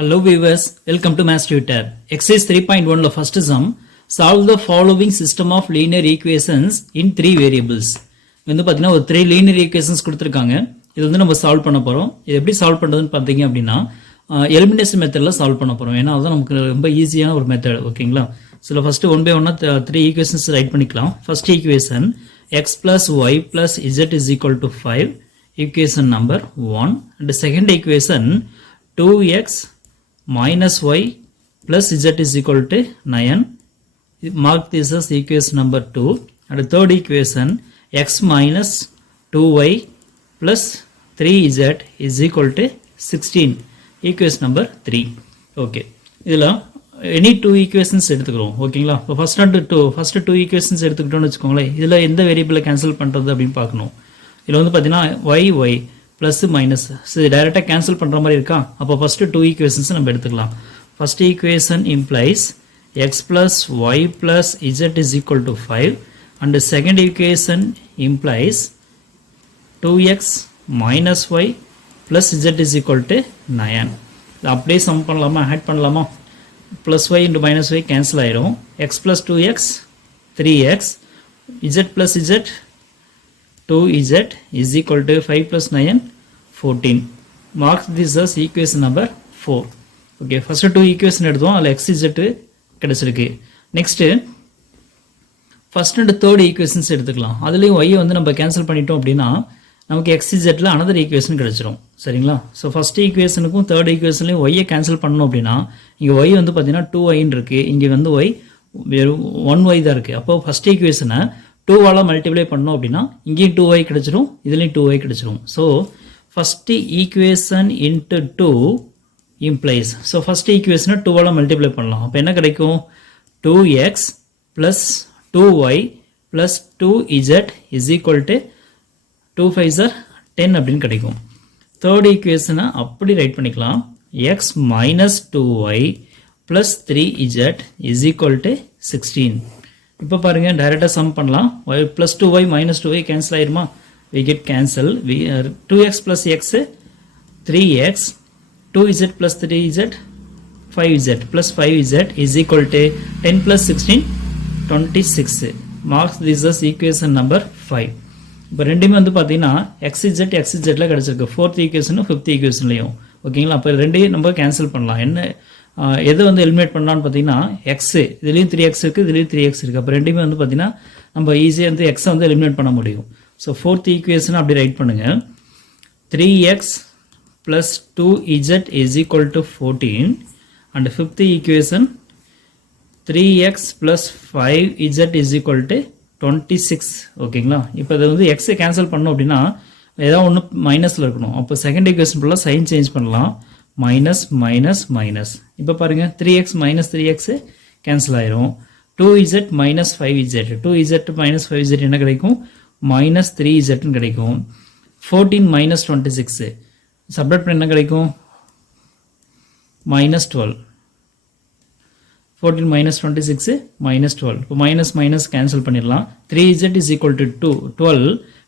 Hello viewers, welcome to Math Tutor. Exercise 3.1 lo first sum. Solve the following system of linear equations in 3 variables. வந்து பாத்தீங்கன்னா ஒரு 3 linear equations கொடுத்திருக்காங்க. இது வந்து நம்ம சால்வ் பண்ண போறோம். இது எப்படி சால்வ் பண்றதுன்னு பாத்தீங்க அப்படின்னா எலிமினேஷன் மெத்தட்ல சால்வ் பண்ண போறோம். ஏன்னா அதுதான் நமக்கு ரொம்ப ஈஸியான ஒரு மெத்தட், ஓகேங்களா? சோ ஃபர்ஸ்ட் ஒன் பை ஒன்னா 3 equations ரைட் பண்ணிக்கலாம். First equation x plus y plus z is equal to 5, equation number 1, and second equation 2x minus y plus z is equal to 9. Mark this as equation number 2. And the third equation x minus 2y plus 3z is equal to 16. Equation number 3. Okay. இதில் any two equations எடுத்துக்கிறோம், ஓகேங்களா? இப்போ first two equations எடுத்துக்கிட்டோம்னு வச்சுக்கோங்களேன். இதில் எந்த வேரியபிளை cancel பண்ணுறது அப்படின்னு பார்க்கணும். இதில் வந்து பார்த்தீங்கன்னா y ப்ளஸ் மைனஸ் இது டைரெக்டாக கேன்சல் பண்ணுற மாதிரி இருக்கா? அப்போ ஃபஸ்ட்டு டூ ஈக்குவேஷன்ஸ் நம்ம எடுத்துக்கலாம். First equation implies x plus y plus z is equal to 5 and second equation implies 2x minus y plus z is equal to 9. அப்படியே சம் பண்ணலாமா, ஆட் பண்ணலாமா? Plus y into minus y cancel ஆயிரும். X plus 2x 3x, z plus z 2z is equal to 5 plus 9 14. Mark this as equation number 4. Okay, first two equation எடுத்தோம், அதில் xz கிடைச்சிருக்கு. Next first and third equations எடுத்துக்கலாம். அதுலேயும் y வந்து நம்ம cancel பண்ணிட்டோம் அப்படின்னா நமக்கு xzல அனதர் ஈக்குவேஷன் கிடைச்சிரும், சரிங்களா? ஸோ ஃபர்ஸ்ட் ஈக்குவேஷனுக்கும் தேர்ட் ஈக்குவேஷன்லையும் y கேன்சல் பண்ணணும் அப்படின்னா இங்கே y வந்து பார்த்தீங்கன்னா 2y இருக்கு, இங்கே வந்து y வெறும் 1y தான் இருக்குது. அப்போ ஃபர்ஸ்ட் ஈக்குவேஷனை 2வால் மல்டிப்ளை பண்ணோம் அப்படின்னா இங்கேயும் 2y கிடைச்சிரும், இதுலேயும் 2y கிடைச்சிரும். So first equation into 2 implies, so first ஈக்குவேஷனை 2வால் மல்டிப்ளை பண்ணலாம். அப்போ என்ன கிடைக்கும்? 2x plus 2y plus 2z is equal to 2 5s are 10 அப்படின்னு கிடைக்கும். தேர்ட் ஈக்குவேஷனை அப்படி ரைட் பண்ணிக்கலாம். x minus 2y plus 3z is equal to 16. இப்போ பாருங்க, டைரெக்டாக சம் பண்ணலாம். y plus 2y minus 2y cancel ஆயிருமா? we get cancel. 2x plus x 3x, 2z plus 3z 5z plus 5z is equal to 10 plus 16 26. Marks this as equation number 5. இப்போ ரெண்டுமே வந்து பார்த்தீங்கன்னா xzல கிடச்சிருக்கு, ஃபோர்த் ஈக்குவேஷனும் ஃபிஃப்த் ஈக்குவேஷன்லையும், ஓகேங்களா? அப்போ ரெண்டையும் நம்ம கேன்சல் பண்ணலாம். என்ன எதை வந்து எலிமினேட் பண்ணலான்னு பார்த்தீங்கன்னா எக்ஸ், இதுலேயும் 3x இருக்குது, இதுலேயும் 3x இருக்குது. அப்போ ரெண்டுமே வந்து பார்த்தீங்கன்னா நம்ம ஈஸியாக வந்து எக்ஸை வந்து எலிமினேட் பண்ண முடியும். ஸோ ஃபோர்த் ஈக்குவேஷனை அப்படி ரைட் பண்ணுங்கள். 3x plus 2z is equal to 14 and fifth equation 3x plus 5z is equal to 26, ஓகேங்களா? இப்போ அதை வந்து எக்ஸை கேன்சல் பண்ணோம் அப்படின்னா ஏதாவது ஒன்று மைனஸில் இருக்கணும். அப்போ செகண்ட் ஈக்குவேஷன் ஃபுல்லாக சைன் சேஞ்ச் பண்ணலாம். Minus minus minus. இப்போ பாருங்க, 3x மைனஸ் 3x கேன்சல் ஆயிரும். 2z minus 5z, 2z minus 5z என்ன கிடைக்கும்? மைனஸ் 3z கிடைக்கும். 14 மைனஸ் 26 சப்ட்ராக்ட் பண்ண என்ன கிடைக்கும்? மைனஸ் 12. 14 minus 26 minus 12. இப்போ மைனஸ் மைனஸ் கேன்சல் பண்ணிடலாம். 3z is equal to 2 12.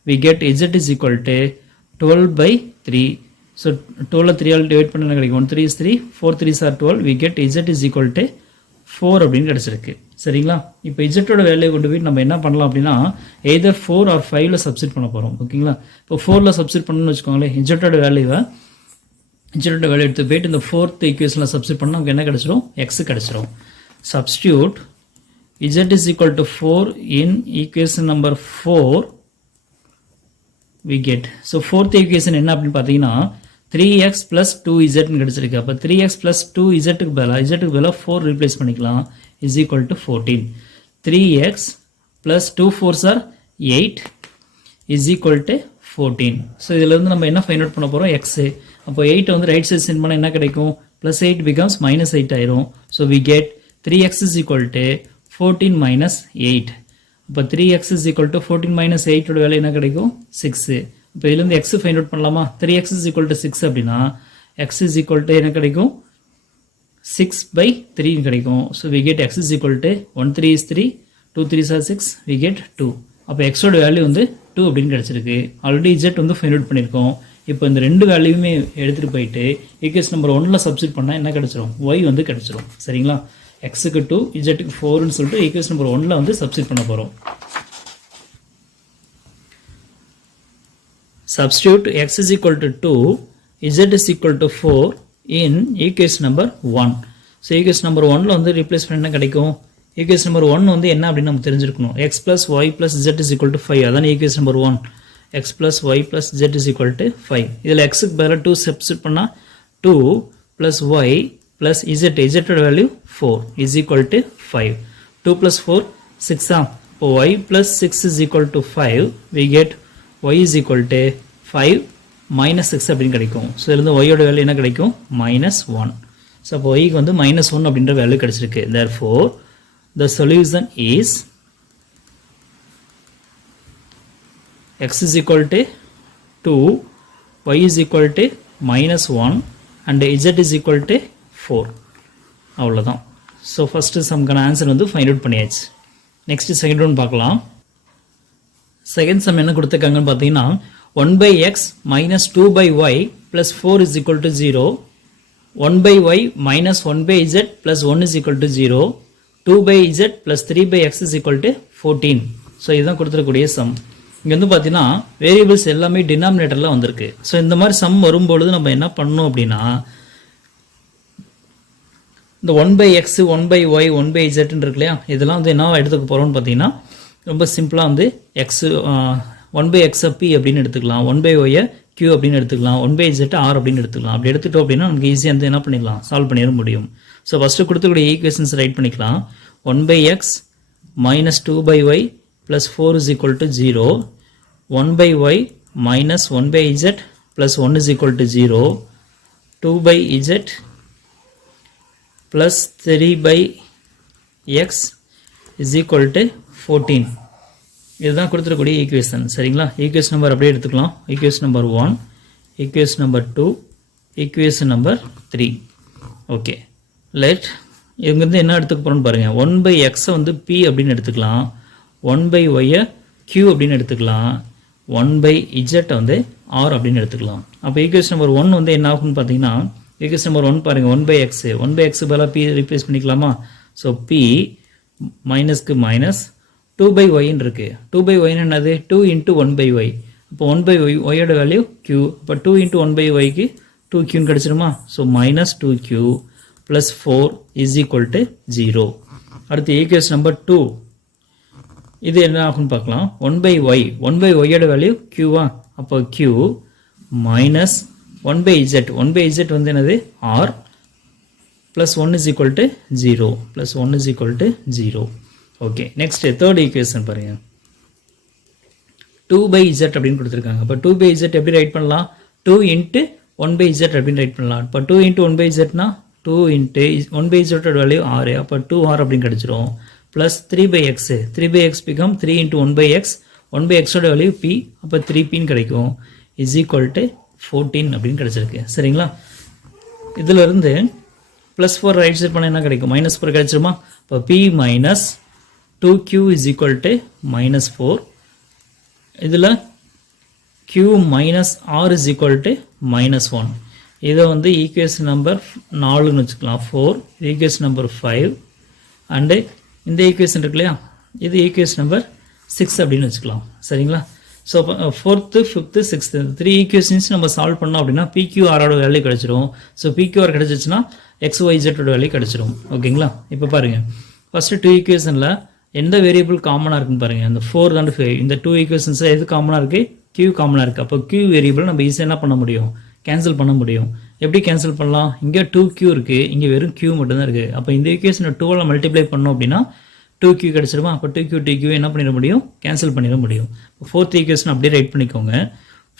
we get z is equal to 12 by 3. So 12 3ஆல் divide பண்ண என்ன கிடைக்கும்? 1 3 is 3, 4 3s are 12. we get z is equal to 4 அப்படின்னு கிடச்சிருக்கு, சரிங்களா? இப்போ இஜெட்டோட வேல்யூ கொண்டு போய் நம்ம என்ன பண்ணலாம் அப்படின்னா எய்தர் 4 ஆர் 5ல சப்ஸ்டிட் பண்ண போகிறோம், ஓகேங்களா? இப்போ 4ல் சப்ஸ்டிட் பண்ணணும்னு வச்சுக்கோங்களேன். இஜெட்டோட வேல்யூ எடுத்து போயிட்டு இந்த ஃபோர்த் ஈக்குவேஷனில் சப்ஸ்டிட் பண்ணால் நமக்கு என்ன கிடச்சிரும்? எக்ஸ் கிடச்சிரும். Substitute z is equal to 4 in equation number 4 we get. So fourth equation என்ன அப்படின்னு பார்த்தீங்கன்னா 3x plus 2z கிடைச்சிருக்கு. அப்போ 3x plus 2zக்கு பதிலாக 4 ரீப்ளேஸ் பண்ணிக்கலாம். is equal to 14. 3x plus 2 4s are 8 is equal to 14. So இதில் வந்து நம்ம என்ன ஃபைண்ட் அவுட் பண்ண போகிறோம்? எக்ஸு. அப்போ 8 வந்து ரைட் சைட் சென்ட் பண்ணால் என்ன கிடைக்கும்? ப்ளஸ் 8 becomes மைனஸ் 8 ஆயிரும். So we get 3x is equal to 14 minus 8. இப்போ 3x is equal to 14 minus 8 ஓட வேலை என்ன கிடைக்கும்? 6. இப்போ இதுலேருந்து x ஃபைண்ட் அவுட் பண்ணலாமா? 3x is equal to 6 அப்படின்னா x is equal to என்ன கிடைக்கும்? 6 by 3 கிடைக்கும். So we get x is equal to 1 3 is 3, 2 3s are 6, we get 2. அப்போ x ஓட வேல்யூ வந்து 2 அப்படின்னு கிடச்சிருக்கு. ஆல்ரெடி z வந்து ஃபைண்ட் அவுட் பண்ணியிருக்கோம். இப்போ இந்த ரெண்டு வேல்யூமே எடுத்துகிட்டு போயிட்டு ஈக்குவேஷன் நம்பர் 1ல் சப்ஸ்டிட் பண்ணால் என்ன கிடச்சிரும், ஒய் வந்து கிடச்சிரும். சரிங்களா, எக்ஸுக்கு 2 இஜெட்டுக்கு 4ன்னு சொல்லிட்டு ஈக்குவேஷன் நம்பர் 1ல் வந்து சப்ஸ்டிட் பண்ண போகிறோம். Substitute x is equal to 2, z is equal to 4 in equation number 1. So equation number 1ல வந்து replace பண்ண என்ன கிடைக்கும், equation number 1 வந்து என்ன அப்படின்னு நம்ம தெரிஞ்சிருக்கணும், x plus y plus z is equal to 5. அதான் equation number 1, x plus y plus z is equal to 5. இதில் x க்கு பதிலாக 2 substitute பண்ணா 2 plus y plus z, z ஓட value 4 is equal to 5. 2 plus 4 6 இப்போ y plus 6 is equal to 5. we get y is equal to 5 minus 6 அப்படின்னு கிடைக்கும். So இதுலேருந்து y ஓட வேல்யூ என்ன கிடைக்கும், -1. ஸோ அப்போ yக்கு வந்து -1 அப்படின்ற வேல்யூ கிடைச்சிருக்கு. therefore the solution is x is equal to 2, y is equal to -1 and z is equal to 4. அவ்வளோதான். ஸோ ஃபஸ்ட்டு சம்க்கான ஆன்சர் வந்து ஃபைண்ட் அவுட் பண்ணியாச்சு. நெக்ஸ்ட் செகண்ட் ஒன் பார்க்கலாம். செகண்ட் சம் என்ன கொடுத்துருக்காங்கன்னு பார்த்தீங்கன்னா 1/x minus 2/y plus 4 is equal to 0, 1/y minus 1/z plus 1 is equal to 0, 2/z plus 3/x is equal to 14. So இதுதான் கொடுத்துருக்கூடிய some. இங்கே வந்து பார்த்தீங்கன்னா வேரியபிள்ஸ் எல்லாமே டினாமினேட்டரில் வந்திருக்கு. ஸோ இந்த மாதிரி சம் வரும்பொழுது நம்ம என்ன பண்ணணும் அப்படின்னா இந்த 1/x 1/y 1/z இருக்கு இல்லையா, இதெல்லாம் வந்து என்ன எடுத்துக்க போகிறோம்னு பார்த்தீங்கன்னா ரொம்ப சிம்பிளாக வந்து எக்ஸ் 1/x p அப்படின்னு எடுத்துக்கலாம், 1/y q அப்படின்னு எடுத்துக்கலாம், 1/z r அப்படின்னு எடுத்துக்கலாம். அப்படி எடுத்துட்டோம் அப்படின்னா நமக்கு ஈஸியாக வந்து என்ன பண்ணிடலாம், சால்வ் பண்ணிட முடியும். ஸோ ஃபஸ்ட்டு கொடுத்துக்கூடிய ஈக்குவேஷன்ஸ் ரைட் பண்ணிக்கலாம். 1/x minus 2/y plus 4 is equal to 0, 1/y minus 1/z plus 1 is equal to 0, 2/z plus 3/x is equal to 14. இதுதான் கொடுத்துருக்கூடிய ஈக்குவேஷன். சரிங்களா, ஈக்குவேஷன் நம்பர் அப்படியே எடுத்துக்கலாம். Equation number 1, equation number 2, equation number 3. Okay, let இவங்க வந்து என்ன எடுத்துக்க போகிறோன்னு பாருங்கள். 1/x வந்து p அப்படின்னு எடுத்துக்கலாம், 1/y q அப்படின்னு எடுத்துக்கலாம், 1/z வந்து r அப்படின்னு எடுத்துக்கலாம். அப்போ ஈக்குவேஷன் நம்பர் 1 வந்து என்ன ஆகும்னு பார்த்தீங்கன்னா ஈக்குவேஷன் நம்பர் 1 பாருங்கள், 1/x பதிலாக p ரீப்ளேஸ் பண்ணிக்கலாமா. ஸோ p மைனஸ்க்கு மைனஸ் 2/y இருக்கு. 2/y என்னது 2 into 1/y. அப்போ 1/y ஓட வேல்யூ q. அப்போ 2 into 1/yக்கு 2q கிடைச்சிருமா. So -2q plus 4 is equal to 0. அடுத்து ஈக்குவேஷன் நம்பர் 2 இது என்ன ஆகும்னு பார்க்கலாம். 1/y ஓட வேல்யூ qவா. அப்போ q minus 1/z வந்து என்னது r plus 1 is equal to 0 plus 1 is equal to 0. Okay, next third equation பாருங்க. 2/z அப்படின்னு கொடுத்துருக்காங்க. அப்போ 2/z எப்படி ரைட் பண்ணலாம், 2 into 1/z அப்படின்னு ரைட் பண்ணலாம். இப்போ 2 into 1/zனா 2 into 1/z value r, அப்போ 2r அப்படின்னு கிடைச்சிரும். Plus 3/x become 3 into 1/x, 1/x ஓட வேல்யூ p, அப்போ 3pன்னு கிடைக்கும். is equal to 14 அப்படின்னு கிடைச்சிருக்கு. சரிங்களா, இதில் இருந்து ப்ளஸ் 4 ரைட் சைட் பண்ண என்ன கிடைக்கும், -4 கிடைச்சிருமா. இப்போ p minus 2q is equal to -4. இதில் q minus r is equal to -1. இதை வந்து ஈக்குவேஷன் நம்பர் 4ன்னு வச்சுக்கலாம். 4 ஈக்குவேஷன் நம்பர் 5 அண்டு இந்த ஈக்குவேஷன் இருக்கு இல்லையா, இது ஈக்குவேஷன் நம்பர் 6 அப்படின்னு வச்சுக்கலாம். சரிங்களா, so 4th 5th 6th 3 equations நம்ம சால்வ் பண்ணோம் அப்படின்னா PQRோட வேல்யூ கிடச்சிரும். ஸோ PQR கிடச்சிச்சுன்னா XYZோட வேல்யூ கிடச்சிரும். ஓகேங்களா, இப்போ பாருங்கள் ஃபஸ்ட்டு 2 ஈக்குவேஷனில் எந்த வேரியபிள் காமனாக இருக்குன்னு பாருங்கள். அந்த 4 and 5 இந்த 2 ஈக்குவேஷன்ஸில் எது காமனாக இருக்குது, Q காமனாக இருக்குது. அப்போ Q வேரியபிள் நம்ம ஈஸியாக என்ன பண்ண முடியும், கேன்சல் பண்ண முடியும். எப்படி கேன்சல் பண்ணலாம், இங்கே 2Q இருக்குது, இங்கே வெறும் Q மட்டும்தான் இருக்குது. அப்போ இந்த ஈக்குவேஷனை 2ஆல் மல்டிப்ளை பண்ணோம் அப்படின்னா 2Q கிடச்சிருமா. அப்போ 2Q என்ன பண்ணிட முடியும், கேன்சல் பண்ணிட முடியும். 4th ஈக்குவேஷன் அப்படியே ரைட் பண்ணிக்கோங்க.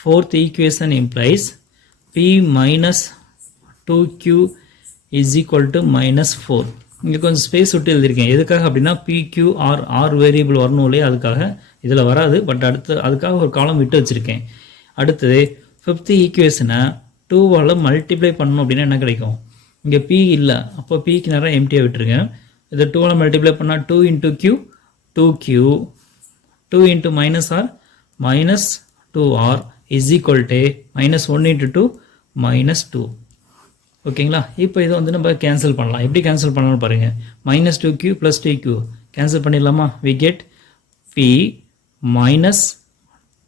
4th equation implies P minus 2Q is equal to -4. இங்கே கொஞ்சம் ஸ்பேஸ் விட்டு எழுதியிருக்கேன். எதுக்காக அப்படின்னா PQR ஆர் வேரியபிள் வரணும் இல்லையா, அதுக்காக. இதில் வராது, பட் அடுத்து அதுக்காக ஒரு காலம் விட்டு வச்சுருக்கேன். அடுத்தது 5th ஈக்குவேஷனை 2ஆல் மல்டிப்ளை பண்ணணும் அப்படின்னா என்ன கிடைக்கும், இங்கே P இல்லை, அப்போ Pக்கு நேரம் எம்டியாக விட்டுருங்க. இதை 2ஆல் மல்டிப்ளை பண்ணால் 2 into Q 2Q, 2 into -R -2R is equal to minus 1 into 2 minus 2. ஓகேங்களா? இப்போ இதை வந்து நம்ம கேன்சல் பண்ணலாம். எப்படி கேன்சல் பண்ணலாம்னு பாருங்க. minus 2q plus 2q cancel பண்ணிடலாமா? we get p minus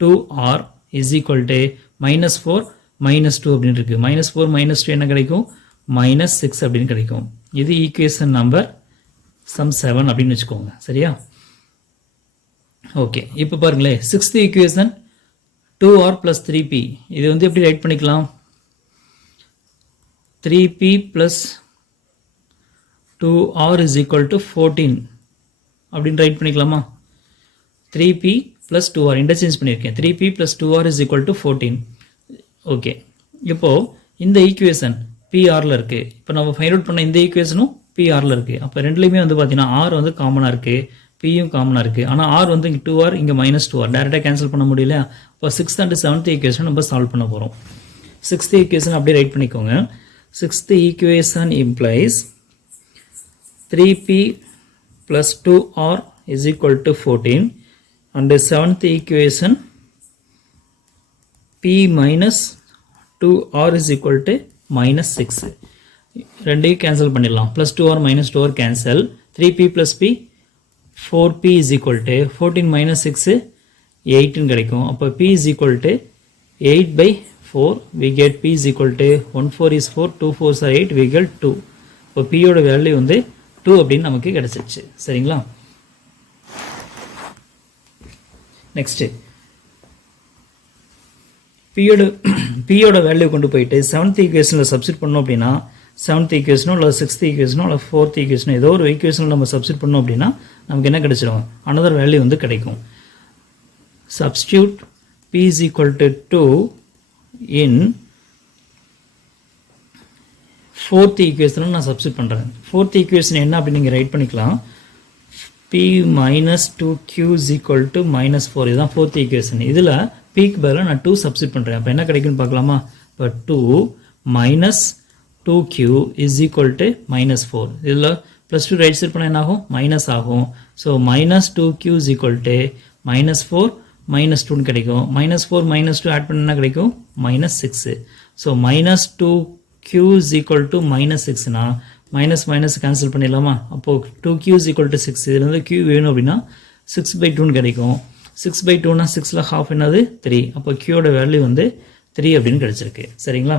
2r is equal to minus 4 minus 2 அப்படின்னு இருக்கு. minus 4 minus 2 என்ன கிடைக்கும்? minus 6 அப்படின்னு கிடைக்கும். இது ஈக்குவேஷன் நம்பர் சம் 7 அப்படின்னு வச்சுக்கோங்க. சரியா? ஓகே, இப்போ பாருங்களேன், 6th equation 2r plus 3p இது வந்து எப்படி ரைட் பண்ணிக்கலாம்? 3p plus 2r is equal to 14 அப்படின்னு ரைட் பண்ணிக்கலாமா? 3p plus 2r இன்டர்சேஞ்ச் பண்ணியிருக்கேன். 3p plus 2r is equal to 14. Okay, இப்போ இந்த ஈக்குவேஷன் pr ல இருக்கு. இப்போ நம்ம ஃபைண்ட் அவுட் பண்ண இந்த ஈக்குவேஷனும் pr ல இருக்கு. அப்போ ரெண்டுலையுமே வந்து பார்த்தீங்கன்னா r வந்து காமனாக இருக்கு, pயும் காமனாக இருக்கு. ஆனால் r வந்து இங்கே 2r இங்கே minus 2r டேரெக்டாக கேன்சல் பண்ண முடியல. இப்போ 6th and 7th ஈக்குவேஷன் நம்ம சால்வ் பண்ண போகிறோம். 6th ஈக்குவேஷன் அப்படியே ரைட் பண்ணிக்கோங்க. 6th equation implies 3p plus 2r is equal to 14 and the 7th equation p minus 2r is equal to minus 6. ரெண்டையும் கேன்சல் பண்ணிடலாம். plus 2r minus 2r cancel. 3p plus p 4p is equal to 14 minus 6 8 கிடைக்கும். அப்போ p is equal to 8 by 4. we get p is equal to 1 4 is 4 2 4s are 8 we get 2. இப்போ p யோட value வந்து 2 அப்படின்னு நமக்கு கிடைச்சிருச்சு. சரிங்களா? Next p யோட வேல்யூ கொண்டு போயிட்டு 7th ஈக்குவேஷனில் சப்ஸ்டிட் பண்ணோம் அப்படின்னா 7th ஈக்குவேஷனோ இல்லை 6th ஈக்குவேஷனோ இல்லை 4th ஈக்குவேஷனோ ஏதோ ஒரு ஈக்குவேஷனில் நம்ம சப்ஸ்டிட் பண்ணோம் அப்படின்னா நமக்கு என்ன கிடைச்சிடும்? அனதர் வேல்யூ வந்து கிடைக்கும். Substitute p is equal to 2 in 4th equation நான் சப்ஸ்டிட் பண்ணுறேன். 4th ஈக்குவேஷன் என்ன அப்படின்னு நீங்கள் ரைட் பண்ணிக்கலாம். p minus 2q is equal to minus 4. இதுதான் 4th ஈக்குவேஷன். இதில் pக்கு பதிலாக நான் 2 சப்ஸ்டிட் பண்ணுறேன். அப்போ என்ன கிடைக்குன்னு பார்க்கலாமா? இப்போ 2 minus 2q is equal to minus 4. இதில் ப்ளஸ் 2 ரைட் சைட் பண்ண என்ன ஆகும்? மைனஸ் ஆகும். So minus 2q is equal to minus 4 minus 2 கிடைக்கும். minus 4 minus 2 ஆட் பண்ண என்ன கிடைக்கும்? minus 6. So minus 2q is equal to minus 6னா மைனஸ் மைனஸ் கேன்சல் பண்ணிடலாமா? அப்போது 2q is equal to 6. இதுலேருந்து q வேணும் அப்படின்னா 6 by 2 கிடைக்கும். 6 by 2னா 6ல் half என்னது? 3. அப்போ qயோட வேல்யூ வந்து 3 அப்படின்னு கிடைச்சிருக்கு. சரிங்களா?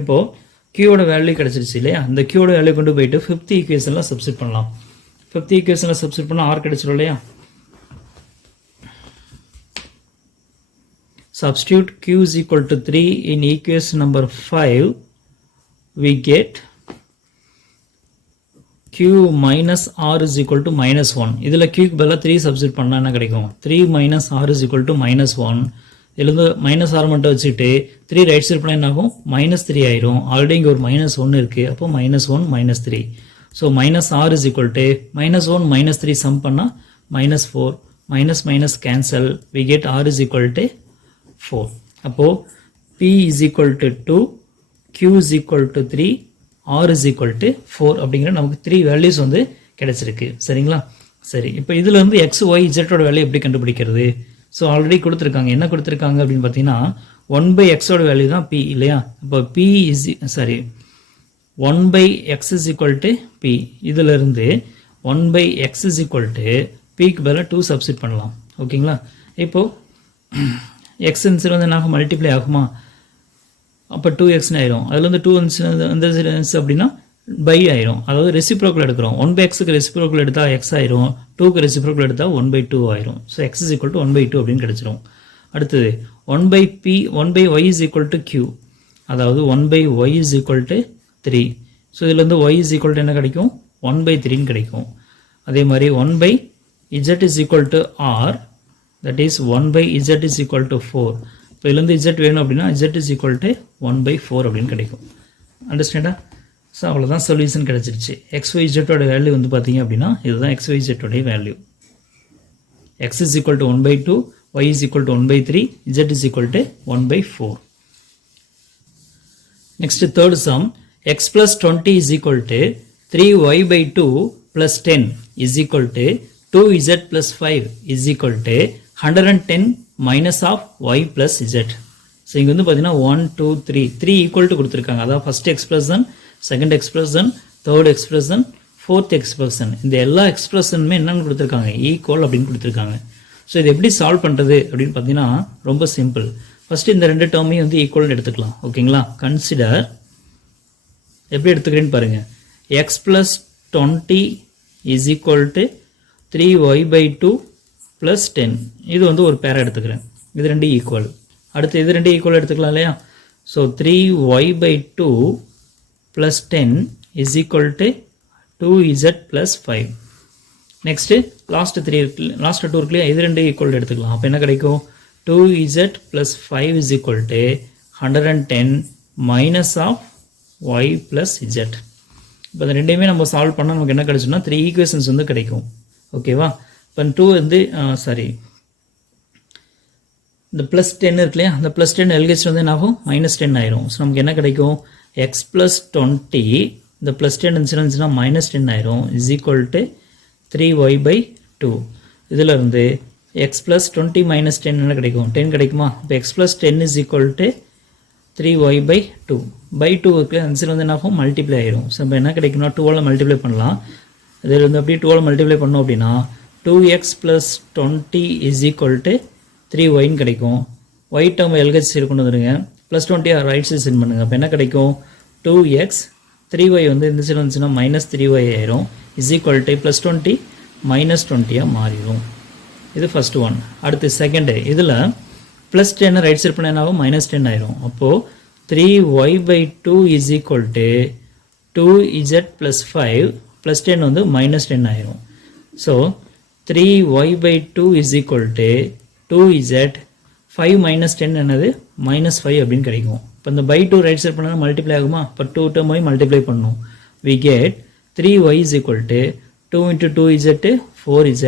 இப்போது qயோட வேல்யூ கிடைச்சிருச்சு இல்லையா? அந்த qயோட வேல்யூ கொண்டு போயிட்டு 5th ஈக்குவேஷனில் சப்ஸ்டிட் பண்ணலாம். 5th ஈக்குவேஷனில் சப்ஸ்டிட் பண்ணால் r கிடைச்சிடும் இல்லையா? Substitute q is equal to 3 in equation number 5. We get q minus r is equal to minus 1. இதில் q க்கு பதிலாக 3 substitute பண்ணால் என்ன கிடைக்கும்? 3 minus r is equal to minus 1. இதிலிருந்து மைனஸ் r மட்டும் வச்சுட்டு 3 ரைட் சைட் பண்ணால் என்ன ஆகும்? minus 3 ஆயிரும். ஆல்ரெடி இங்கே ஒரு minus 1 இருக்குது. அப்போ minus 1 minus 3. So minus r is equal to minus 1 minus 3 sum பண்ணால் minus 4. minus minus cancel. We get r is equal to 4. அப்போ p is equal to 2, q is equal to 3, r is equal to 4 அப்படிங்கிற நமக்கு 3 values வந்து கிடைச்சிருக்கு. சரிங்களா? சரி, இப்போ இதுல இருந்து x y z ஓட வேல்யூ எப்படி கண்டுபிடிக்கிறது? ஸோ ஆல்ரெடி கொடுத்துருக்காங்க. என்ன கொடுத்துருக்காங்க அப்படின்னு பார்த்தீங்கன்னா 1 by x ஓட வேல்யூ தான் p இல்லையா? அப்போ p is 1 by x is equal to p. இதுல இருந்து 1 by x is equal to p க்கு பதிலாக 2 சப்ஸ்டிட் பண்ணலாம். ஓகேங்களா? இப்போ x வந்து என்ன ஆகும்? மல்டிப்ளை ஆகுமா? அப்போ 2xன்னு ஆயிரும். அதில் வந்து 2 வந்து அப்படின்னா பை ஆயிரும். அதாவது ரெசிப்ரோக்கல் எடுக்கிறோம். 1 by xக்கு ரெசிப்ரோக்கல் எடுத்தால் x ஆயிரும். 2க்கு ரெசிப்ரோக்கல் எடுத்தால் 1 by 2 ஆயிரும். So x is equal to 1 by 2 அப்படின்னு கிடைச்சிரும். அடுத்தது 1 by y is equal to q. அதாவது 1 by y is equal to 3. So இதில் வந்து y is equal to என்ன கிடைக்கும்? 1 by 3ன்னு கிடைக்கும். அதே மாதிரி 1 by z is equal to r. That is 1 by z is equal to 4. இப்போ இதுலேருந்து z வேணும் அப்படின்னா z is equal to 1 by 4 அப்படின்னு கிடைக்கும். அண்டர்ஸ்டாண்டா? ஸோ அவ்வளோதான் சொல்யூஷன் கிடைச்சிருச்சு. xyz ஓட வேல்யூ வந்து பார்த்தீங்க அப்படின்னா இதுதான் xyz ஓடைய value. x is equal to 1 by 2, y is equal to 1 by 3, z is equal to 1 by 4. Next third sum, x plus 20 is equal to 3y by 2 plus 10 is equal to 2z plus 5 is equal to 110 minus of y plus z. So இங்கே வந்து பார்த்தீங்கன்னா 1 2 3 3 equal to கொடுத்துருக்காங்க. அதாவது first expression, second expression, third expression, fourth expression, இந்த எல்லா எக்ஸ்பிரஷனுமே என்னென்னு கொடுத்துருக்காங்க, equal அப்படின்னு கொடுத்துருக்காங்க. ஸோ இது எப்படி சால்வ் பண்ணுறது அப்படின்னு பார்த்தீங்கன்னா ரொம்ப சிம்பிள். ஃபஸ்ட்டு இந்த ரெண்டு டேர்மையும் வந்து ஈக்குவல்னு எடுத்துக்கலாம். ஓகேங்களா? கன்சிடர் எப்படி எடுத்துக்கிறேன்னு பாருங்கள். X plus 20 is equal to 3y/2 plus 10. இது வந்து ஒரு பேரை எடுத்துக்கிறேன். இது ரெண்டு ஈக்குவல். அடுத்து இது ரெண்டு ஈக்குவல் எடுத்துக்கலாம் இல்லையா? So 3y/2 plus 10 is equal to 2z plus 5. Next last 2 இருக்கு இல்லையா? இது ரெண்டு ஈக்குவல் எடுத்துக்கலாம். அப்போ என்ன கிடைக்கும்? 2z plus 5 is equal to 110 minus of y plus z. இப்போ இந்த ரெண்டையுமே நம்ம சால்வ் பண்ணால் நமக்கு என்ன கிடைச்சுன்னா 3 ஈக்குவேஷன்ஸ் வந்து கிடைக்கும். ஓகேவா? இப்போ 2 வந்து இந்த ப்ளஸ் 10 இருக்கு இல்லையா? அந்த ப்ளஸ் 10 எல்கேஜ் வந்து என்ன ஆகும்? -10 ஆயிரும். ஸோ நமக்கு என்ன கிடைக்கும்? எக்ஸ் ப்ளஸ் 20 இந்த ப்ளஸ் 10 இருந்துச்சுன்னா -10 ஆயிரும் இஸ் ஈக்குவல் டு 3y/2. இதில் இருந்து x plus 20 minus 10 என்ன கிடைக்கும்? 10 கிடைக்குமா? இப்போ x plus 10 is equal to 3y/2. by 2 இருக்கு, ஆன்சர் வந்து என்ன ஆகும்? மல்டிப்ளை ஆயிரும். ஸோ இப்போ என்ன கிடைக்கும்னா 2ஆல் மல்டிப்ளை பண்ணலாம். இதில் வந்து அப்படியே 2ஆல் மல்டிப்ளை பண்ணோம் அப்படின்னா 2x plus 20 is equal to 3yன்னு கிடைக்கும். y டேர்ம் எல்ஹெச் சைடு கொண்டு வந்துடுங்க. ப்ளஸ் 20 ரைட் சைடு சென்ட் பண்ணுங்க. அப்போ என்ன கிடைக்கும்? 2x 3y வந்து இந்த சைடு வந்துச்சுன்னா -3y ஆயிரும் இஸ் ஈக்குவல் டு ப்ளஸ் 20 -20 மாறிடும். இது ஃபர்ஸ்ட் ஒன். அடுத்து செகண்டு, இதில் ப்ளஸ் 10 ரைட் சைட் பண்ண என்ன ஆகும்? -10 ஆயிரும். அப்போது 3y/2 is equal to 2z plus 5 plus 10 வந்து -10 ஆயிரும். So 3y/2 is equal to 2z 5 -10 என்னது? -5 அப்படின்னு கிடைக்கும். இப்போ இந்த by 2 ரைட் சைட் பண்ணால் மல்டிப்ளை ஆகுமா? இப்போ 2 டேர்ம் போய் மல்டிப்ளை பண்ணணும். We get 3y is equal to 2 × 2z 4z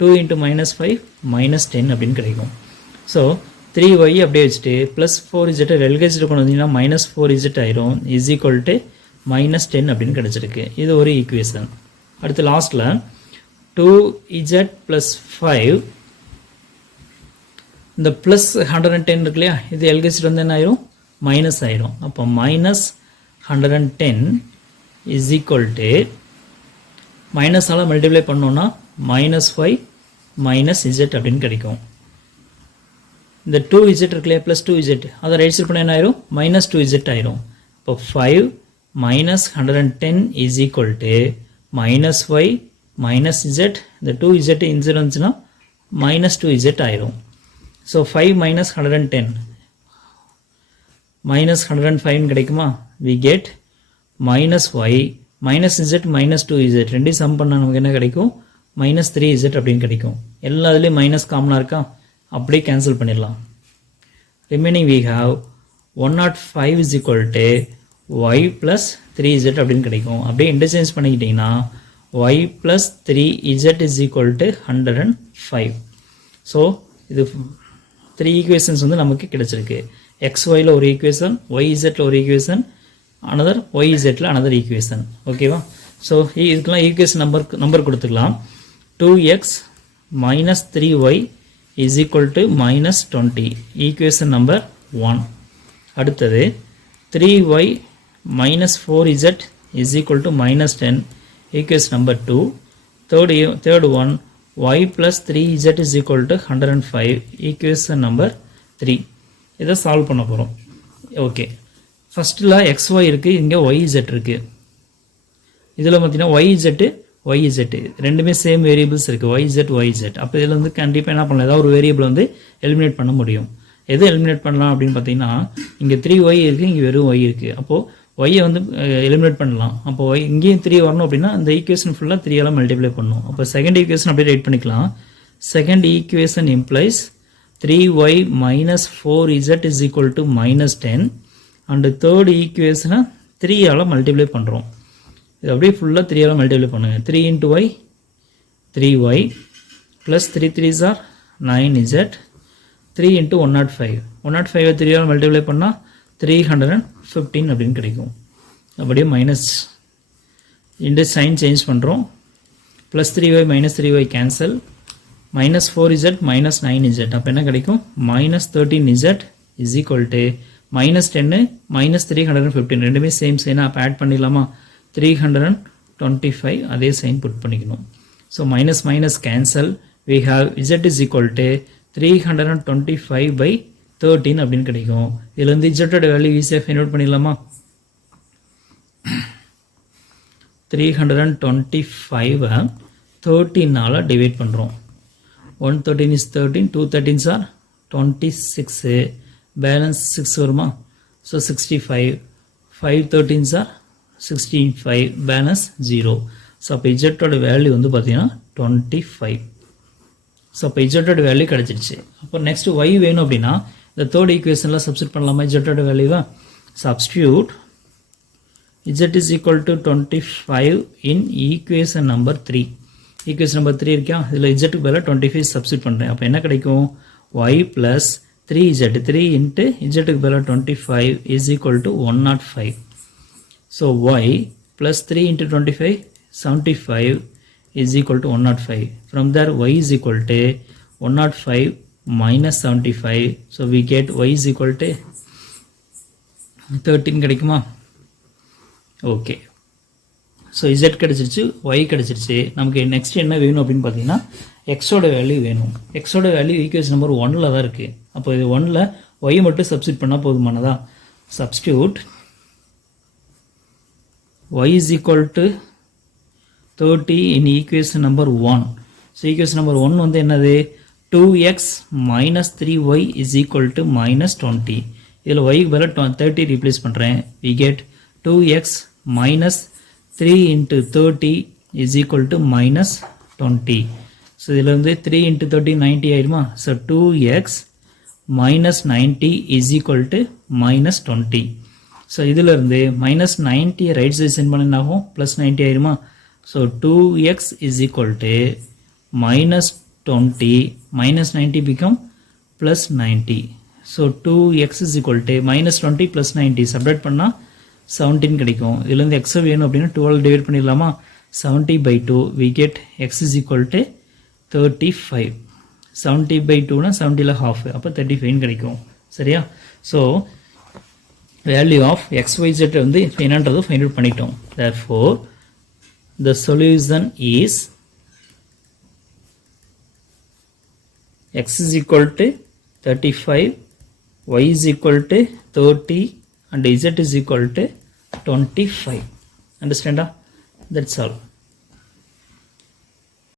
2 × -5 -10 அப்படின்னு கிடைக்கும். ஸோ 3y அப்படியே வச்சுட்டு ப்ளஸ் 4z எல்கேஜ் கொண்டு வந்தீங்கன்னா -4z ஆயிரும் இஸ் ஈக்குவல் டு -10 அப்படின்னு கிடைச்சிருக்கு. இது ஒரு ஈக்குவேஷன். அடுத்து லாஸ்ட்டில் 2z ப்ளஸ் 5 இந்த ப்ளஸ் 110 இருக்கு இல்லையா? இது எல்கேஜ் வந்து என்ன ஆயிரும்? மைனஸ் ஆயிரும். அப்போ -110 இஸ் ஈக்குவல் டு மைனஸால் மல்டிப்ளை பண்ணோன்னா -5 -z அப்படின்னு கிடைக்கும். இந்த 2z இருக்கு இல்லையா? ப்ளஸ் 2z அதை ரைட் சைட் பண்ண என்ன ஆயிரும்? -2z ஆயிரும். இப்போ 5 -110 இஸ் ஈக்குவல் டு -5 -z. இந்த 2z இன்சைட் வந்துச்சுன்னா -2z ஆயிரும். ஸோ 5 -110 -105 கிடைக்குமா? We get -y -z -2z ரெண்டையும் சம் பண்ணால் நமக்கு என்ன கிடைக்கும்? -3z அப்படின்னு கிடைக்கும். எல்லா இதுலேயும் மைனஸ் காமனாக இருக்கா? அப்படியே கேன்சல் பண்ணிடலாம். Remaining we have 105 is equal to y plus 3z அப்படின்னு கிடைக்கும். அப்படியே இன்டர்சேஞ்ச் பண்ணிக்கிட்டிங்கன்னா y plus 3z is equal to 105. So இது 3 ஈக்குவேஷன்ஸ் வந்து நமக்கு கிடைச்சிருக்கு. xyல ஒரு ஈக்குவேஷன், yzல ஒரு ஈக்குவேஷன், அனதர் yzல அனதர் ஈக்குவேஷன். ஓகேவா? ஸோ இதுக்கெல்லாம் ஈக்குவேஷன் நம்பர் கொடுத்துக்கலாம். 2x minus 3y is equal to -20. equation number 1. அடுத்தது 3y minus 4z is equal to -10. equation number 2. Third one, y plus 3z is equal to 105. equation number 3. இதை solve பண்ண போகிறோம். Okay, ஃபஸ்ட்டில் xy இருக்குது, இங்கே yz இருக்குது. இதில் பார்த்தீங்கன்னா yz ரெண்டுமே சேம் வேரியபிள்ஸ் இருக்குது, yz. அப்போ இதில் வந்து கண்டிப்பாக என்ன பண்ணலாம்? ஏதாவது ஒரு வேரியபிள் வந்து எலிமினேட் பண்ண முடியும். எது எலிமினேட் பண்ணலாம் அப்படின்னு பார்த்தீங்கன்னா, இங்கே 3y இருக்குது, இங்கே வெறும் y இருக்குது. அப்போது ஒய்யை வந்து எலிமினேட் பண்ணலாம். அப்போ y இங்கேயும் 3 வரணும் அப்படின்னா இந்த ஈக்குவேஷன் ஃபுல்லாக 3 மல்டிப்ளை பண்ணணும். அப்போ செகண்ட் ஈக்குவேஷன் அப்படியே ரைட் பண்ணிக்கலாம். Second equation implies 3y minus 4z is equal to -10. And third ஈக்குவேஷனை 3 மல்டிப்ளை பண்ணுறோம். இது அப்படியே ஃபுல்லாக 3 மல்டிப்ளை பண்ணுங்கள். 3 into y 3y plus 3 3s are 9z 3 into 105 3 multiply பண்ணால் 315 அப்படின்னு கிடைக்கும். அப்படியே மைனஸ் இந்த சைன் சேஞ்ச் பண்ணுறோம். Plus 3y minus 3y cancel, -4z -9z. அப்போ என்ன கிடைக்கும்? -13z is equal to minus 10 minus 315 ரெண்டுமே சேம் சைனா அப்போ ஆட் பண்ணிடலாமா 325 அதே சைன் புட் பண்ணிக்கணும் so minus minus cancel we have z is equal to 325 by 13 அப்படின்னு கிடைக்கும் இதில் வந்து z ஓட வேல்யூ ஈஸியாக ஃபைண்ட் அவுட் பண்ணிடலாமா 325 13 டிவைட் பண்ணுறோம் 113 is 13 2 13s are 26 பேலன்ஸ் 6 வருமா so 65 5 13s are 65 balance 0 so அப்போ இஜெட்டோட வேல்யூ வந்து பார்த்தீங்கன்னா 25 ஸோ அப்போ இஜெட்டோட வேல்யூ கிடச்சிருச்சு அப்போ நெக்ஸ்ட் ஒய் வேணும் அப்படின்னா இந்த தேர்ட் ஈக்குவேஷனில் சப்ஸ்டியூட் பண்ணலாமா இஜெட்டோட வேல்யூவா substitute z is equal to 25 in equation number 3 equation number 3 இருக்கா இதில் z க்கு பதிலாக 25 சப்ஸ்டியூட் பண்ணுறேன் அப்போ என்ன கிடைக்கும் y plus 3z 3 into z க்கு பதிலாக 25 is equal to 105 so y plus 3 into 25 75 is equal to 105 from there y is equal to 105 minus 75 so we get y is equal to 13 கிடைக்குமா okay so Z கிடச்சிருச்சு Y கிடச்சிருச்சு நமக்கு next என்ன வேணும் அப்படின்னு பார்த்தீங்கன்னா எக்ஸோட வேல்யூ வேணும் எக்ஸோட வேல்யூ ஈக்குவேஷன் நம்பர் 1ல் தான் இருக்குது அப்போ இது 1ல் ஒய் மட்டும் சப்ஸ்டியூட் பண்ணால் போதுமானதா substitute y is equal to 30 in equation number 1 so equation number 1 வந்து என்னது 2x minus 3y is equal to minus 20 இதில் ஒய்க்கு பதிலாக 30 ரீப்ளேஸ் பண்ணுறேன் we get 2x minus 3 into 30 is equal to minus 20 so இதில் வந்து 3 into 30 90 ஆயிடுமா so 2x minus 90 is equal to minus 20 so இதில் இருந்து minus 90 ரைட் சைடு சென்ட் பண்ணினாகும் plus 90 ஆயிடுமா so 2x is equal to minus 20 minus 90 become plus 90 so 2x is equal to minus 20 plus 90 subtract பண்ணால் 17 கிடைக்கும் இதிலிருந்து x வேணும் அப்படின்னா 12 divide பண்ணிடலாமா 70 by 2 we get x is equal to 35 70 by 2னா 70ல half அப்போ 35 கிடைக்கும் சரியா ஸோ வேல்யூ ஆஃப் xyz வந்து என்னன்றது ஃபைண்ட் அவுட் பண்ணிட்டோம் therefore the solution is x is equal to 35 y is equal to 30 and z is equal to 25 understand that's all